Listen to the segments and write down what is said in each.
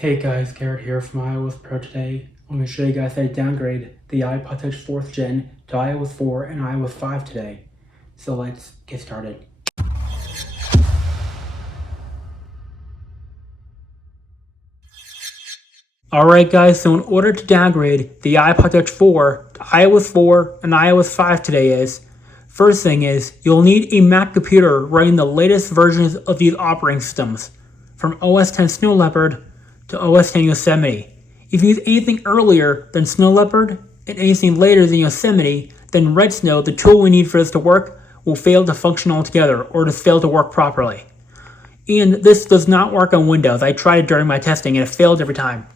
Hey guys, Garrett here from iOS Pro today. I'm going to show you guys how to downgrade the iPod Touch 4th Gen to iOS 4 and iOS 5 today. So let's get started. Alright guys, so in order to downgrade the iPod Touch 4 to iOS 4 and iOS 5 today first thing is, you'll need a Mac computer running the latest versions of these operating systems, from OS X Snow Leopard to OS X Yosemite. If you use anything earlier than Snow Leopard and anything later than Yosemite, then Red Snow, the tool we need for this to work, will fail to function altogether or just fail to work properly. And this does not work on Windows. I tried it during my testing and it failed every time.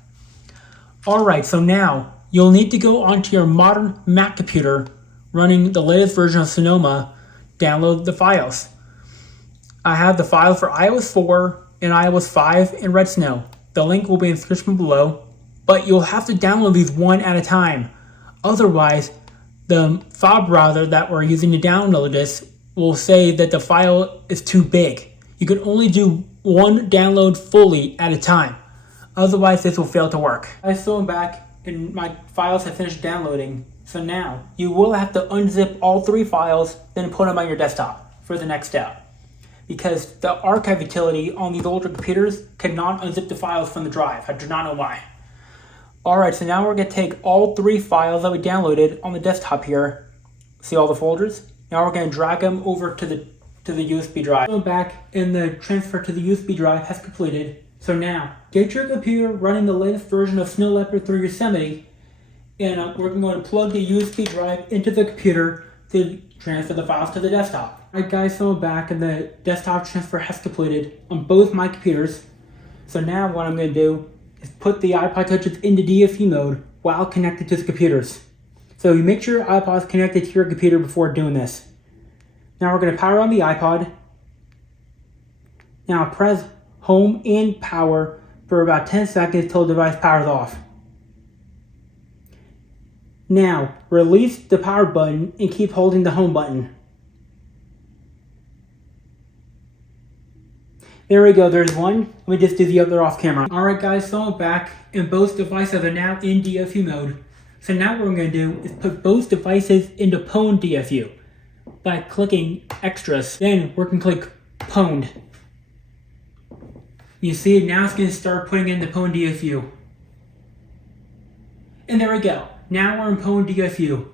Alright, so now you'll need to go onto your modern Mac computer running the latest version of Sonoma, download the files. I have the file for iOS 4 and iOS 5 and Red Snow. The link will be in the description below, but you'll have to download these one at a time. Otherwise, the file browser that we're using to download this will say that the file is too big. You can only do one download fully at a time. Otherwise, this will fail to work. So I'm back and my files have finished downloading. So now, you will have to unzip all 3 files, then put them on your desktop for the next step. Because the archive utility on these older computers cannot unzip the files from the drive. I do not know why. Alright, so now we're going to take all 3 files that we downloaded on the desktop here. See all the folders? Now we're going to drag them over to the USB drive. So I'm back and the transfer to the USB drive has completed. So now, get your computer running the latest version of Snow Leopard through Yosemite, and we're going to plug the USB drive into the computer to transfer the files to the desktop. Alright guys, so I'm back and the desktop transfer has completed on both my computers. So now what I'm going to do is put the iPod Touches into DFU mode while connected to the computers. So you make sure your iPod is connected to your computer before doing this. Now we're going to power on the iPod. Now press home and power for about 10 seconds till the device powers off. Now, release the power button and keep holding the home button. There we go, there's one. Let me just do the other off camera. Alright guys, so I'm back and both devices are now in DFU mode. So now what we're going to do is put both devices into pwned DFU by clicking extras. Then we're going to click pwned. You see, now it's going to start putting in the pwned DFU. And there we go. Now we're in pwned DFU.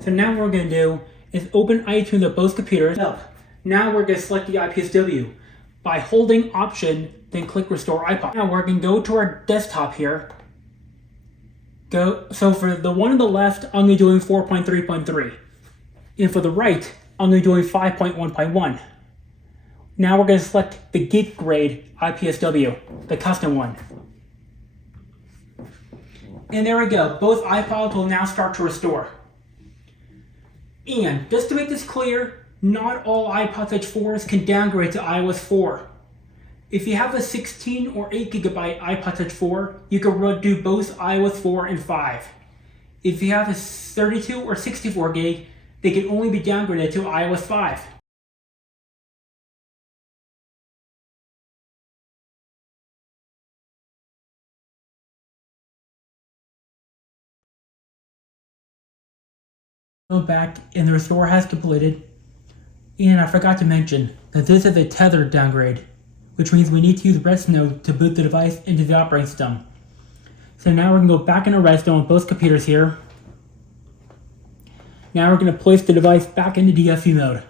So now what we're going to do is open iTunes on both computers up. Now we're going to select the IPSW. By holding Option, then click Restore iPod. Now we're going to go to our desktop here. So for the one on the left, I'm going to be doing 4.3.3. And for the right, I'm going to be doing 5.1.1. Now we're going to select the Geek Grade IPSW, the custom one. And there we go. Both iPods will now start to restore. And just to make this clear, not all iPod Touch 4s can downgrade to iOS 4. If you have a 16 or 8 GB iPod Touch 4, you can do both iOS 4 and 5. If you have a 32 or 64 gig, they can only be downgraded to iOS 5. Back and the restore has completed. And I forgot to mention that this is a tethered downgrade, which means we need to use Red Snow to boot the device into the operating system. So now we're going to go back into Red Snow on both computers here. Now we're going to place the device back into DFU mode.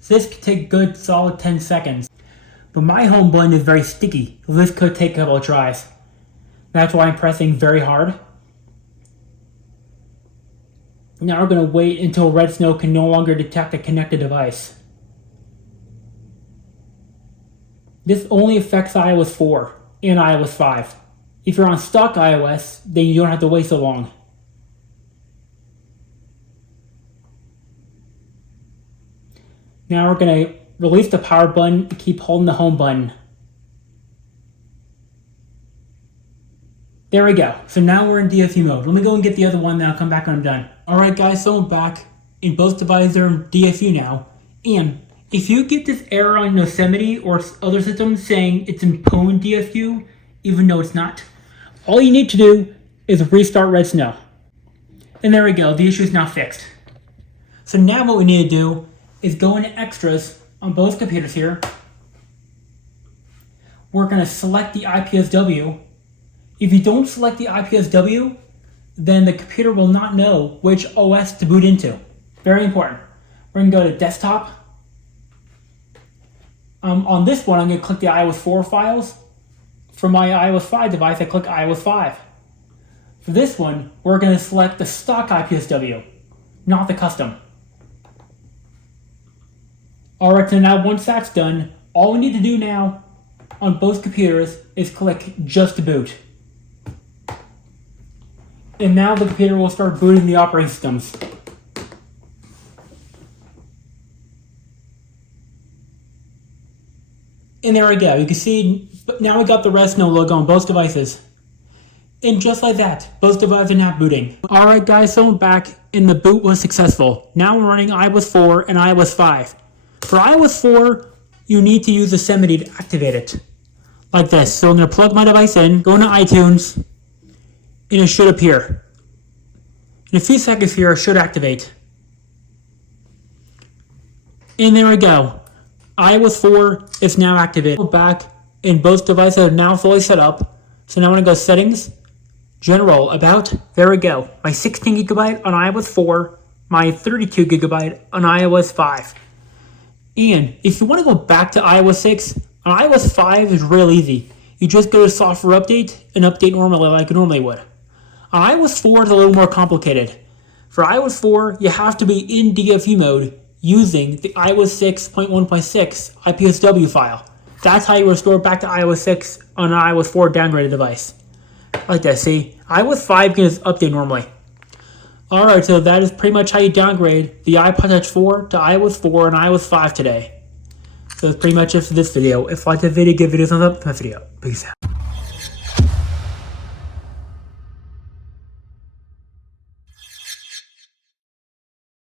So this could take a good solid 10 seconds. But my home button is very sticky, so this could take a couple of tries. That's why I'm pressing very hard. Now we're going to wait until Red Snow can no longer detect a connected device. This only affects iOS 4 and iOS 5. If you're on stock iOS, then you don't have to wait so long. Now we're going to release the power button and keep holding the home button. There we go. So now we're in DFU mode. Let me go and get the other one, then I'll come back when I'm done. Alright guys, so I'm back. And both devices are in DFU now. And if you get this error on Yosemite or other systems saying it's in pwned DFU, even though it's not, all you need to do is restart Red Snow. And there we go, the issue is now fixed. So now what we need to do is go into extras on both computers here. We're going to select the IPSW. If you don't select the IPSW, then the computer will not know which OS to boot into. Very important. We're going to go to desktop. On this one, I'm going to click the iOS 4 files. For my iOS 5 device, I click iOS 5. For this one, we're going to select the stock IPSW, not the custom. Alright, so now once that's done, all we need to do now on both computers is click just to boot. And now the computer will start booting the operating systems. And there we go. You can see now we got the Red Snow logo on both devices. And just like that, both devices are now booting. Alright guys, so I'm back and the boot was successful. Now we're running iOS 4 and iOS 5. For iOS 4, you need to use Yosemite to activate it. Like this. So I'm going to plug my device in, go into iTunes, and it should appear. In a few seconds here, it should activate. And there we go. iOS 4 is now activated. Go back, and both devices are now fully set up. So now I'm going to go Settings, General, About. There we go. My 16 gigabyte on iOS 4, my 32 gigabyte on iOS 5. And if you want to go back to iOS 6, on iOS 5 is real easy. You just go to Software Update and update normally like you normally would. On iOS 4 it's a little more complicated. For iOS 4, you have to be in DFU mode using the iOS 6.1.6 IPSW file. That's how you restore back to iOS 6 on an iOS 4 downgraded device. Like that, see? iOS 5 can just update normally. Alright, so that is pretty much how you downgrade the iPod Touch 4 to iOS 4 and iOS 5 today. So that's pretty much it for this video. If you liked the video, give it a thumbs up to my video. Peace out.